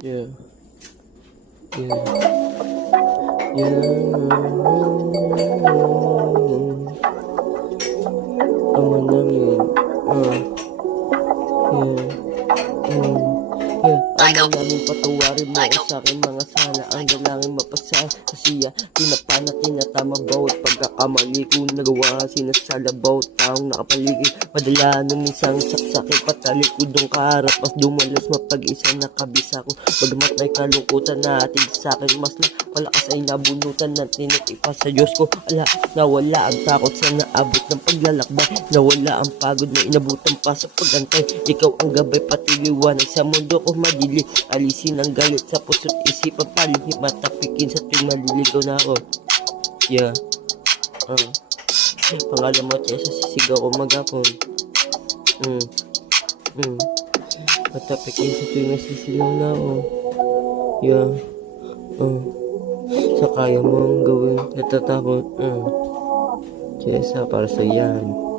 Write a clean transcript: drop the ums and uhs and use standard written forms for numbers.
Yeah, yeah, yeah. Ama namin, yeah, yeah. Ama namin, patawarin mo ako sa'king mga sala. Ang dalangin mapasa sa siya. Tinapa na tinatama bawat pagkakamali ko nagawa. Sinasala bawat taong nakapaligid. Madala nung isang saksakin patalikod ng kaharap. Mas dumalas mapag-isa nakabisa ko. Bagamat may kalungkutan na ating sa'kin mas na palakas ay nabunutan ng tinitipa sa Diyos ko. Ala, nawala ang takot sa naabot ng paglalakbay. Nawala ang pagod na inabutan pa sa pagantay. Ikaw ang gabay pati liwanag sa mundo ko madilim. Alisin ang galit sa puso't isipan palihim. Matapikin sa tuwing naliligaw na ako. Yeah, pangalan mo Chesa, sisigaw ko magapon. Matapikin sa tuwing nasisilaw na ako. Yeah, sa kaya mo ang gawin natatakot. Chesa, para sa yan.